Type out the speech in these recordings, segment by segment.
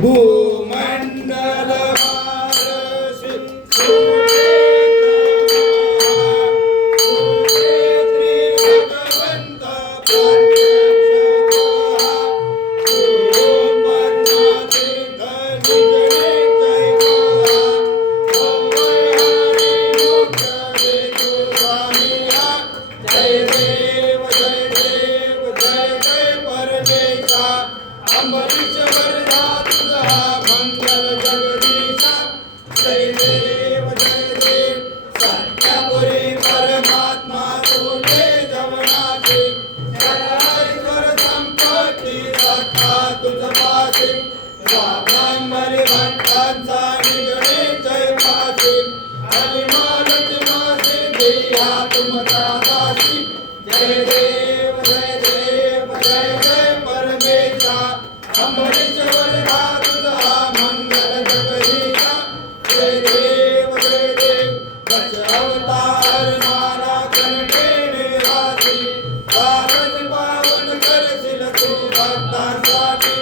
भूमंडल वारसी भगवंत परमात्मा तुझे जवनाचे ऐश्वर संपत्ती सत्ता तुझपाशी ब्राह्मणी भक्तांचा निजणे जय पाशी अनिमानच मासे देया तुमचा दासी जय देव जय देव जय जय परमेशा अंबरीश्वर तुझा मंगल जगदीशा जय देव जय देव दश अवतार मारा कंठे निवासी पावन पावन करशील तू भक्तांसाठी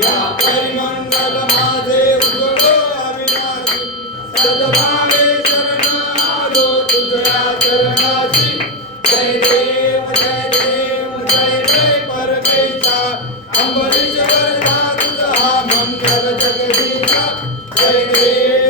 या परिमंगल माझे उजळो अविनाशी सद्भावे शरण आलो तुझ्या चरणाशी जय देव जय देव जय जय परमेशा अंबरीश्वर तुझा मंगल जगदीशा जय देव